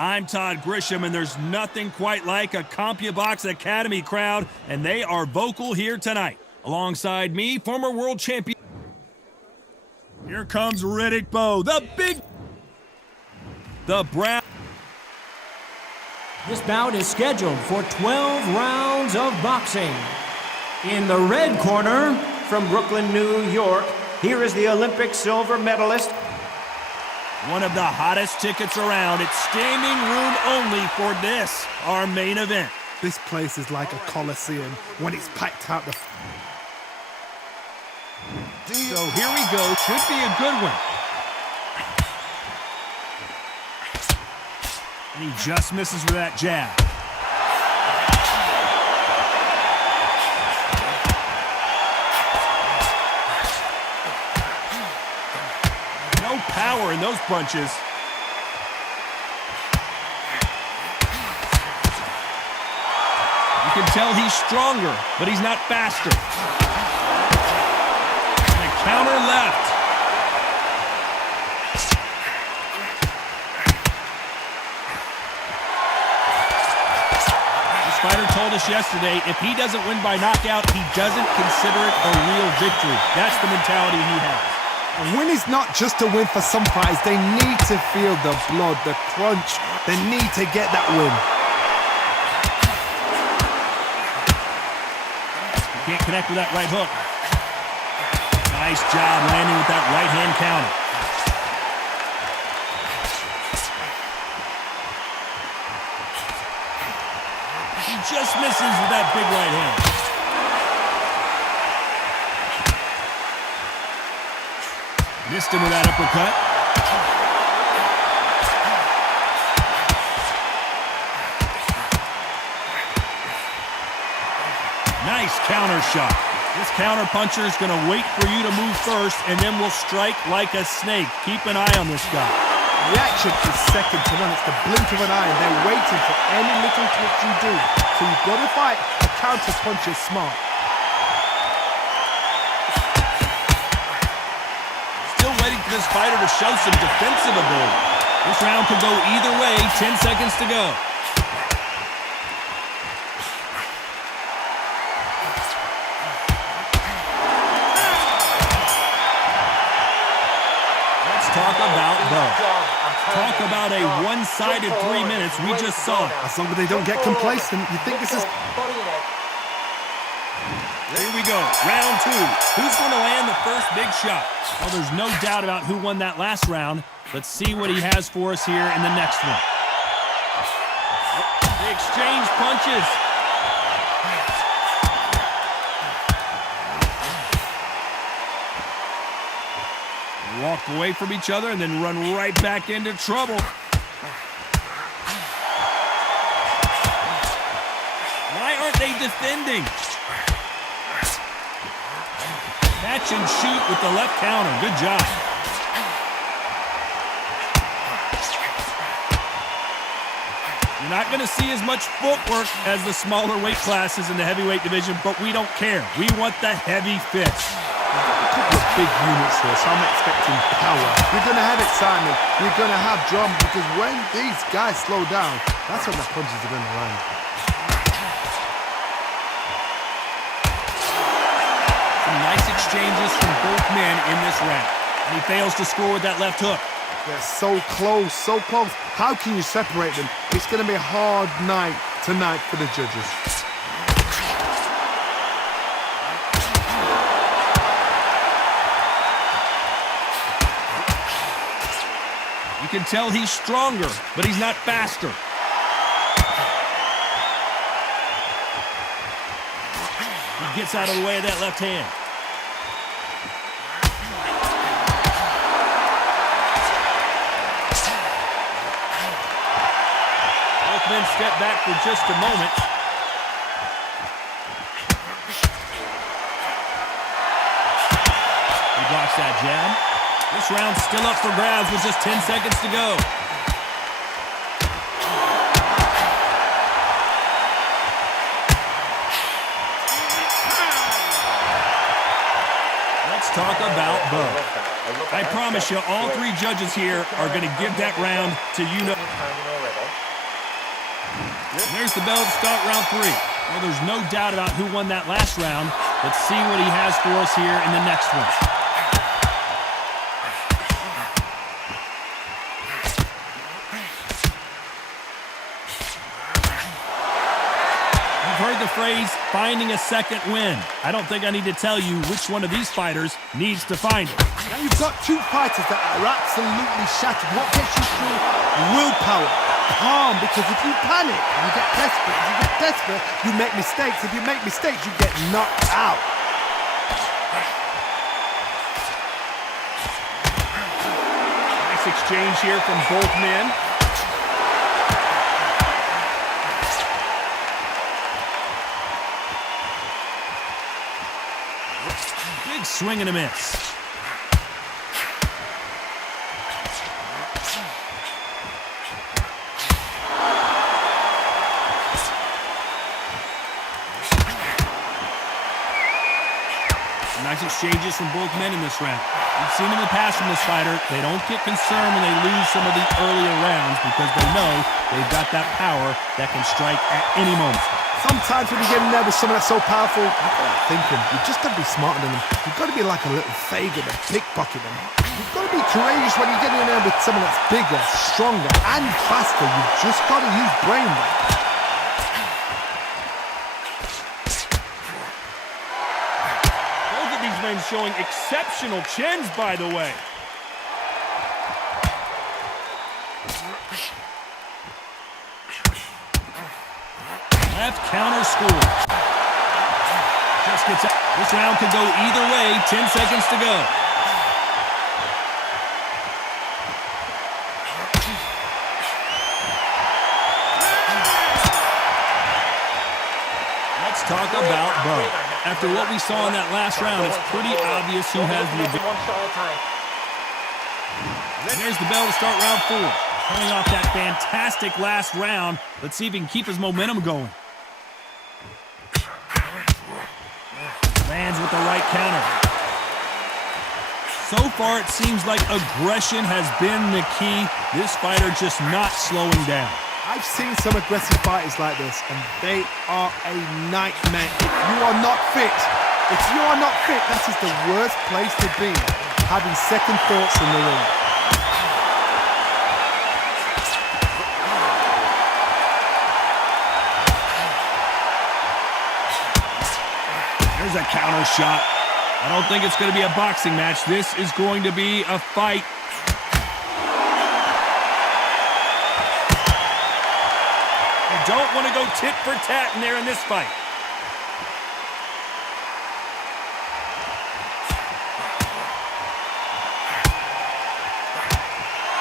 I'm Todd Grisham, and there's nothing quite like a CompuBox Academy crowd, and they are vocal here tonight. Alongside me, former world champion. Here comes Riddick Bowe, the Brown. This bout is scheduled for 12 rounds of boxing. In the red corner, from Brooklyn, New York, here is the Olympic silver medalist. One of the hottest tickets around. It's standing room only for this, our main event. This place is like a coliseum when it's packed out the... So here we go. Should be a good one. And he just misses with that jab. No power in those punches. You can tell he's stronger, but he's not faster. And a counter left. Fighter told us yesterday, if he doesn't win by knockout, he doesn't consider it a real victory. That's the mentality he has. A win is not just a win for some fighters. They need to feel the blood, the crunch. They need to get that win. He can't connect with that right hook. Nice job landing with that right hand counter. He just misses with that big right hand. Missed him with that uppercut. Nice counter shot. This counter puncher is going to wait for you to move first, and then will strike like a snake. Keep an eye on this guy. Reaction is second to none. It's the blink of an eye, and they're waiting for any little twitch you do. So you've got to fight a counter puncher smart. Still waiting for this fighter to show some defensive ability. This round could go either way. 10 seconds to go. Let's talk about Bowe. Talk about a one-sided 3 minutes. We just saw it. As long as they don't get complacent, you think this is... Here we go, round two. Who's going to land the first big shot? Well, there's no doubt about who won that last round. Let's see what he has for us here in the next one. They exchange punches. Walk away from each other and then run right back into trouble. Why aren't they defending? Catch and shoot with the left counter. Good job. You're not going to see as much footwork as the smaller weight classes in the heavyweight division, but we don't care. We want the heavy fist. Big units here, so I'm expecting power. You're going to have excitement. You're going to have drama, because when these guys slow down, that's when the punches are going to land. Some nice exchanges from both men in this round. And he fails to score with that left hook. They're so close, so close. How can you separate them? It's going to be a hard night tonight for the judges. You can tell he's stronger, but he's not faster. He gets out of the way of that left hand. Both men step back for just a moment. He blocks that jab. This round's still up for grabs with just 10 seconds to go. Let's talk about Bowe. I promise you, all three judges here are going to give that round to you. There's the bell to start round 3. Well, there's no doubt about who won that last round. Let's see what he has for us here in the next one. You've heard the phrase, finding a second win. I don't think I need to tell you which one of these fighters needs to find it. Now you've got two fighters that are absolutely shattered. What gets you through? Willpower. Calm, because if you panic, you get desperate. If you get desperate, you make mistakes. If you make mistakes, you get knocked out. Nice exchange here from both men. Big swing and a miss. Nice exchanges from both men in this round. We've seen in the past from this fighter, they don't get concerned when they lose some of the earlier rounds because they know they've got that power that can strike at any moment. Sometimes when you get in there with someone that's so powerful, you've got to think him. You've just got to be smarter than him. You've got to be like a little Fagin and pickpocket him. You've got to be courageous when you get in there with someone that's bigger, stronger, and faster. You've just got to use brain there. Showing exceptional chins, by the way. Left counter score. Just gets out. This round could go either way. 10 seconds to go. Let's talk about Bowe. After what we saw in that last round, it's pretty obvious who has the advantage. There's the bell to start round 4. Coming off that fantastic last round, let's see if he can keep his momentum going. Lands with the right counter. So far, it seems like aggression has been the key. This fighter just not slowing down. I've seen some aggressive fighters like this, and they are a nightmare. If you are not fit, that is the worst place to be, having second thoughts in the ring. There's a counter shot. I don't think it's going to be a boxing match. This is going to be a fight. Don't want to go tit for tat in there in this fight.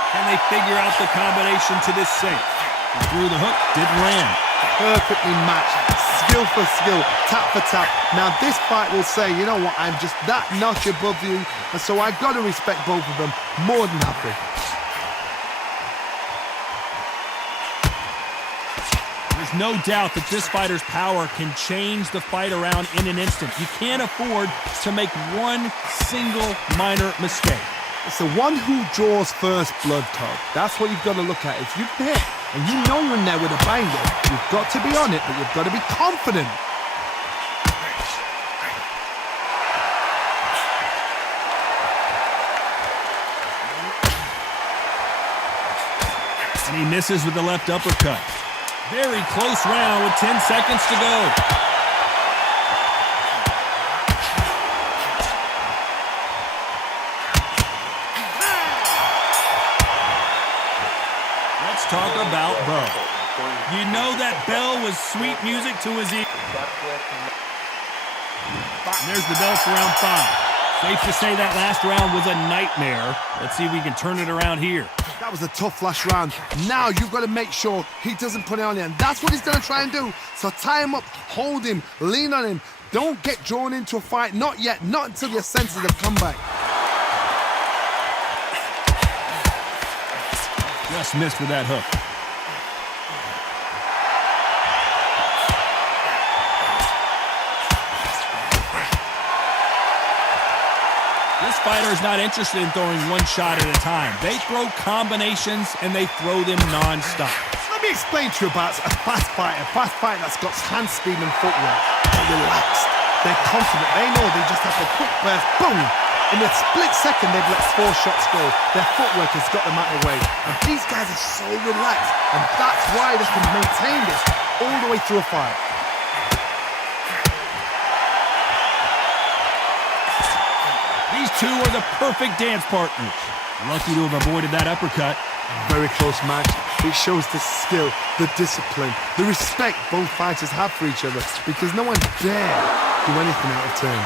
Can they figure out the combination to this safe? He threw the hook, didn't land. Perfectly matched, skill for skill, tap for tap. Now this fight will say, you know what, I'm just that notch above you, and so I've got to respect both of them more than happy. There's no doubt that this fighter's power can change the fight around in an instant. You can't afford to make one single minor mistake. It's the one who draws first blood, Todd. That's what you've got to look at. If you hit and you know you're in there with a banger, you've got to be on it, but you've got to be confident. And he misses with the left uppercut. Very close round with 10 seconds to go. Let's talk about Bowe. You know that bell was sweet music to his ear. And there's the bell for round 5. Safe to say that last round was a nightmare. Let's see if we can turn it around here. That was a tough last round. Now you've got to make sure he doesn't put it on you, and that's what he's going to try and do. So tie him up, hold him, lean on him. Don't get drawn into a fight. Not yet. Not until your senses have come back. Just missed with that hook. This fighter is not interested in throwing one shot at a time. They throw combinations and they throw them non-stop. Let me explain to you about a fast fighter that's got hand speed and footwork. They're relaxed, they're confident, they know they just have a quick burst, boom! In a split second, they've let 4 shots go. Their footwork has got them out of the way. And these guys are so relaxed, and that's why they can maintain this all the way through a fight. These two are the perfect dance partners. Lucky to have avoided that uppercut. Very close match. It shows the skill, the discipline, the respect both fighters have for each other, because no one dare do anything out of turn.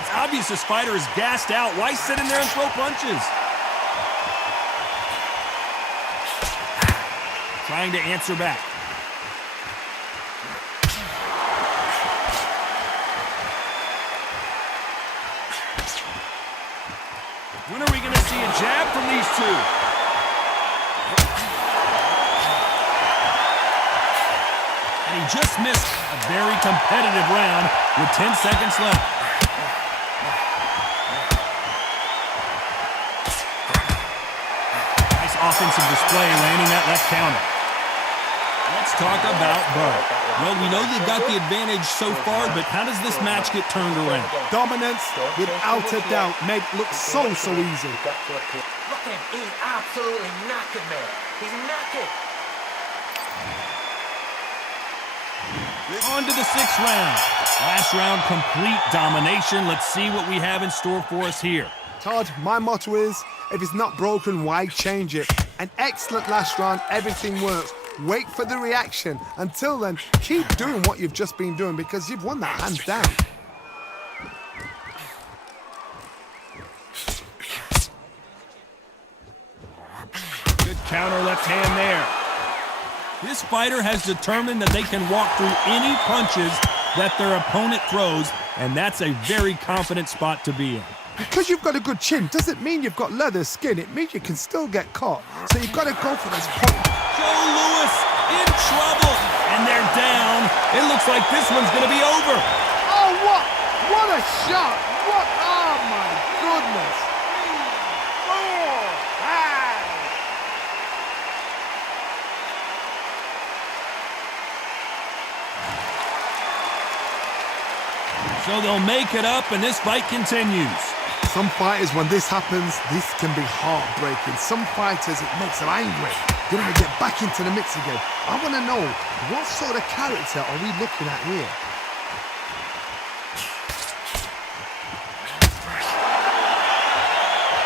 It's obvious this fighter is gassed out. Why sit in there and throw punches? Trying to answer back. When are we going to see a jab from these two? And he just missed a very competitive round with 10 seconds left. Nice offensive display, landing that left counter. Let's talk about Bowe. Well, we know they've got the advantage so far, but how does this match get turned around? Dominance, without a doubt, made it look so easy. Look at him, he's absolutely knackered, man. He's knackered. On to the 6th round. Last round, complete domination. Let's see what we have in store for us here. Todd, my motto is, if it's not broken, why change it? An excellent last round, everything works. Wait for the reaction. Until then, keep doing what you've just been doing, because you've won that hands down. Good counter left hand there. This fighter has determined that they can walk through any punches that their opponent throws, and that's a very confident spot to be in. Because you've got a good chin doesn't mean you've got leather skin. It means you can still get caught. So you've got to go for those punches. Joe Louis in trouble, and they're down. It looks like this one's going to be over. Oh, what? What a shot. What? Oh, my goodness. 3, 4, 5. So they'll make it up, and this fight continues. Some fighters, when this happens, this can be heartbreaking. Some fighters, it makes them angry. They want to get back into the mix again. I want to know, what sort of character are we looking at here?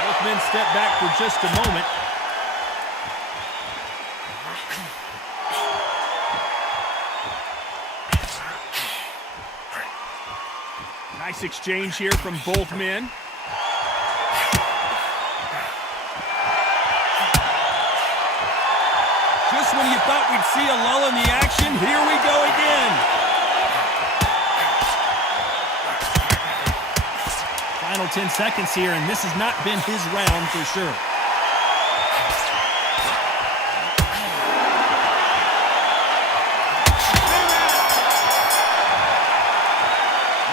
Both men step back for just a moment. Nice exchange here from both men. Just when you thought we'd see a lull in the action, here we go again. Final 10 seconds here, and this has not been his round for sure.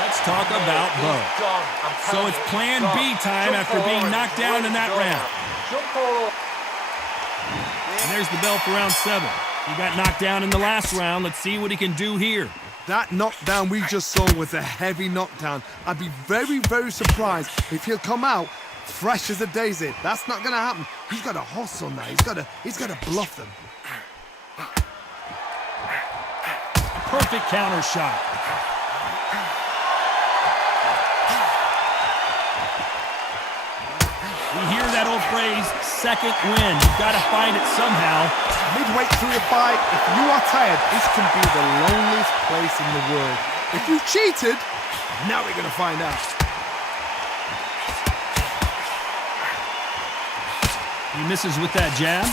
Let's talk about Bowe. So it's plan B time after being knocked down in that round. And there's the bell for round 7. He got knocked down in the last round. Let's see what he can do here. That knockdown we just saw was a heavy knockdown. I'd be very, very surprised if he'll come out fresh as a daisy. That's not going to happen. He's got to hustle now. He's got to bluff them. A perfect counter shot. We hear that old phrase, second win. You've got to find it somehow. Midway through the fight, if you are tired, this can be the loneliest place in the world. If you cheated, now we're going to find out. He misses with that jab.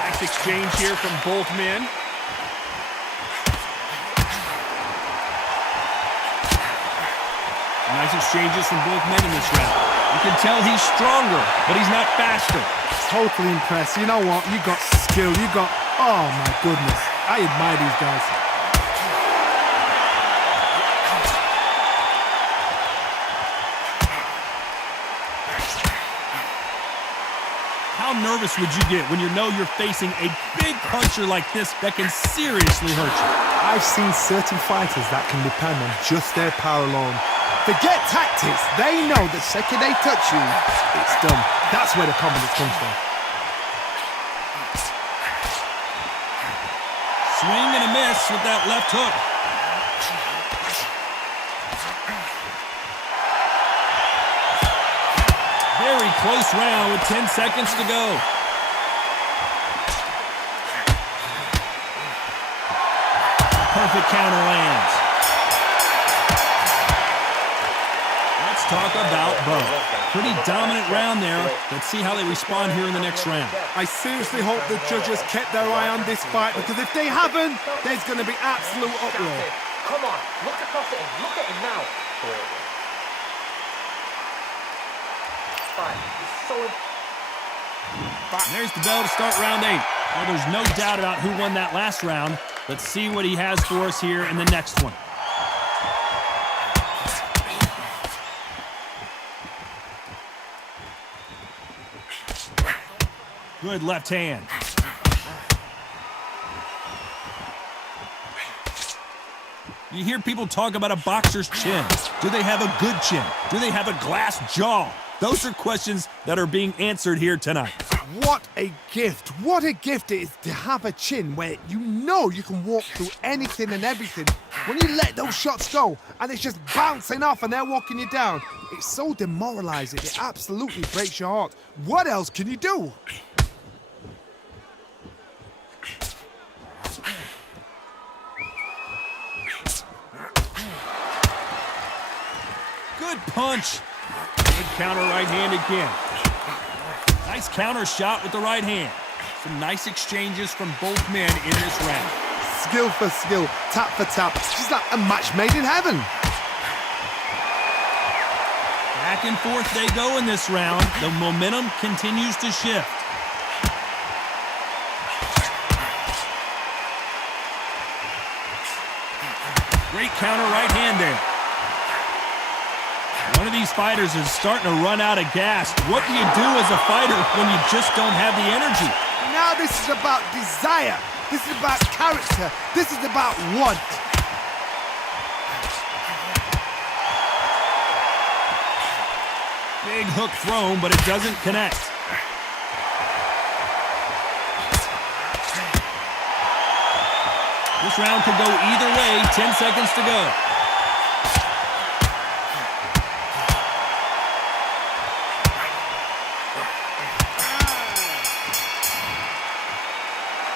Nice exchange here from both men. Nice exchanges from both men in this round. You can tell he's stronger, but he's not faster. Totally impressed. You know what? You got skill. You got... Oh, my goodness. I admire these guys. How nervous would you get when you know you're facing a big puncher like this that can seriously hurt you? I've seen certain fighters that can depend on just their power alone. Forget tactics. They know the second they touch you, it's done. That's where the confidence comes from. Swing and a miss with that left hook. Very close round with 10 seconds to go. Perfect counter lands. Let's talk about Bowe. Pretty dominant round there. Let's see how they respond here in the next round. I seriously hope the judges kept their eye on this fight, because if they haven't, there's going to be absolute uproar. Come on, look across at him. Look at him now. There's the bell to start round 8. Well, there's no doubt about who won that last round. Let's see what he has for us here in the next one. Good left hand. You hear people talk about a boxer's chin. Do they have a good chin? Do they have a glass jaw? Those are questions that are being answered here tonight. What a gift. What a gift it is to have a chin where you know you can walk through anything and everything. When you let those shots go and it's just bouncing off and they're walking you down, it's so demoralizing. It absolutely breaks your heart. What else can you do? Good punch. Good counter right hand again. Nice counter shot with the right hand. Some nice exchanges from both men in this round. Skill for skill, tap for tap. It's just like a match made in heaven. Back and forth they go in this round. The momentum continues to shift. Great counter right hand there. One of these fighters is starting to run out of gas. What do you do as a fighter when you just don't have the energy? Now this is about desire. This is about character. This is about want. Big hook thrown, but it doesn't connect. This round could go either way. 10 seconds to go.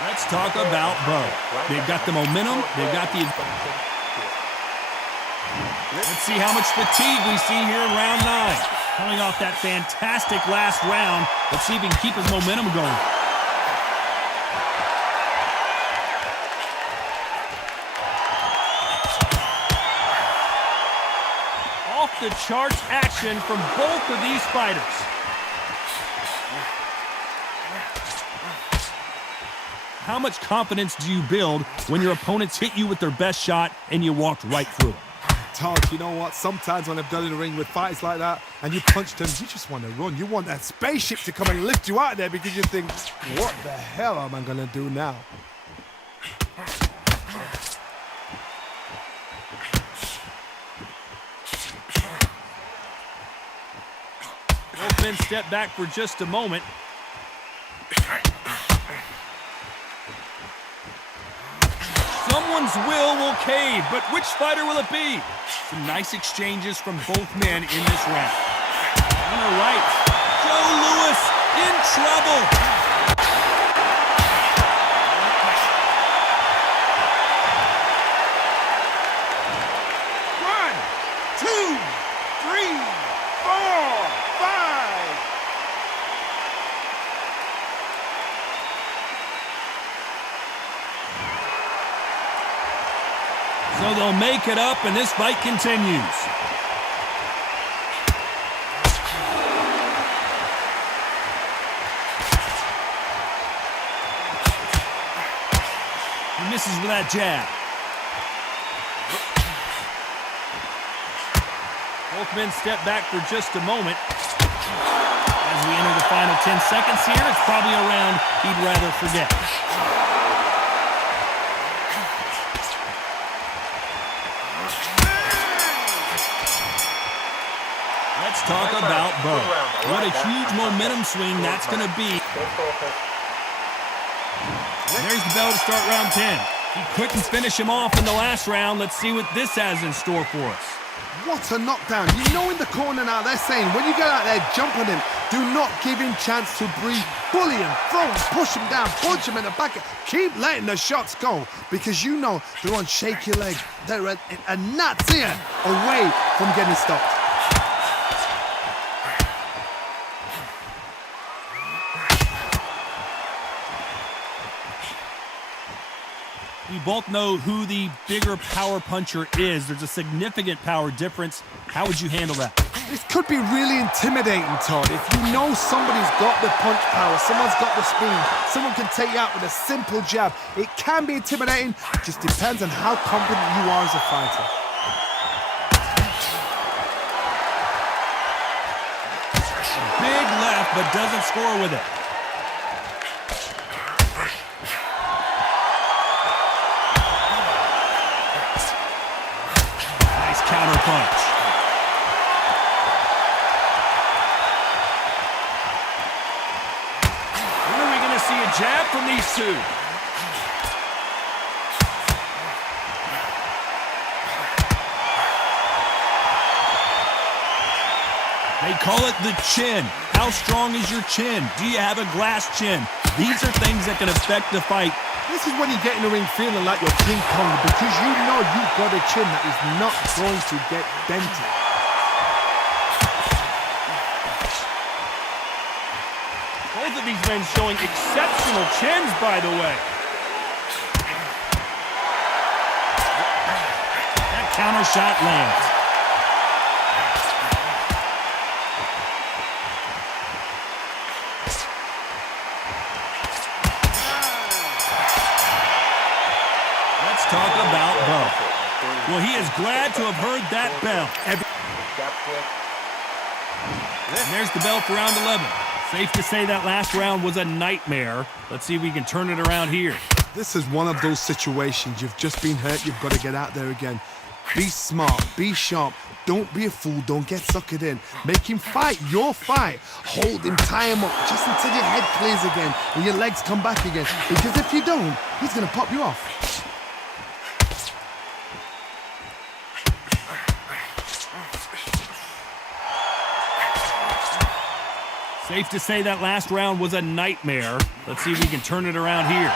Let's talk about Bowe. They've got the momentum. They've got the... Let's see how much fatigue we see here in round 9. Coming off that fantastic last round. Let's see if he can keep his momentum going. Off the charts action from both of these fighters. How much confidence do you build when your opponents hit you with their best shot and you walked right through it? Todd, you know what? Sometimes when I've done in the ring with fights like that and you punch them, you just want to run. You want that spaceship to come and lift you out of there because you think, what the hell am I going to do now? Both men step back for just a moment. Someone's will cave, but which fighter will it be? Some nice exchanges from both men in this round. On the right, Joe Louis in trouble. One, two, three, four, five. So they'll make it up, and this fight continues. misses with that jab. Both men step back for just a moment. As we enter the final 10 seconds here, it's probably a round he'd rather forget. Let's talk about Bowe. What a huge momentum swing that's going to be. There's the bell to start round 10. He couldn't finish him off in the last round. Let's see what this has in store for us. What a knockdown. You know in the corner now, they're saying, when you get out there, jump on him. Do not give him chance to breathe. Bully him, throw him, push him down, punch him in the back. Keep letting the shots go, because you know they're on shaky leg. They're a gnat's ear away from getting stopped. We both know who the bigger power puncher is. There's a significant power difference. How would you handle that? This could be really intimidating, Todd. If you know somebody's got the punch power, someone's got the speed, someone can take you out with a simple jab, it can be intimidating. It just depends on how confident you are as a fighter. Big left, but doesn't score with it. Counter punch. When are we going to see a jab from these two? They call it the chin. How strong is your chin? Do you have a glass chin? These are things that can affect the fight. This is when you get in the ring feeling like you're King Kong, because you know you've got a chin that is not going to get dented. Both of these men showing exceptional chins, by the way. That counter shot lands. Talk about Bowe. Well, he is glad to have heard that bell. And there's the bell for round 11. Safe to say that last round was a nightmare. Let's see if we can turn it around here. This is one of those situations. You've just been hurt. You've got to get out there again. Be smart. Be sharp. Don't be a fool. Don't get suckered in. Make him fight your fight. Hold him, tie him up, just until your head clears again and your legs come back again. Because if you don't, he's going to pop you off. Safe to say that last round was a nightmare. Let's see if we can turn it around here.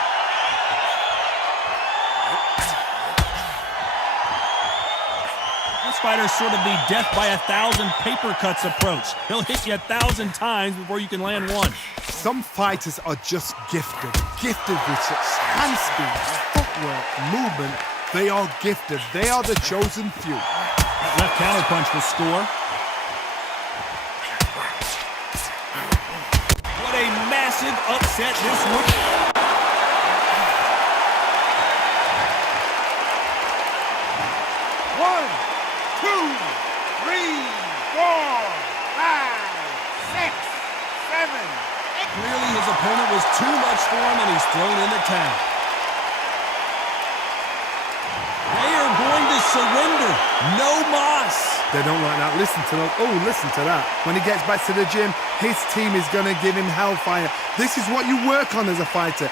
This fighter's sort of the death by 1,000 paper cuts approach. He'll hit you 1,000 times before you can land one. Some fighters are just gifted with such hand speed, footwork, movement. They are gifted. They are the chosen few. That left counter punch will score. What a massive upset this would. Clearly his opponent was too much for him and he's thrown in the towel. They are going to surrender. No mas. They don't like that. Listen to that. Oh, listen to that. When he gets back to the gym, his team is going to give him hellfire. This is what you work on as a fighter.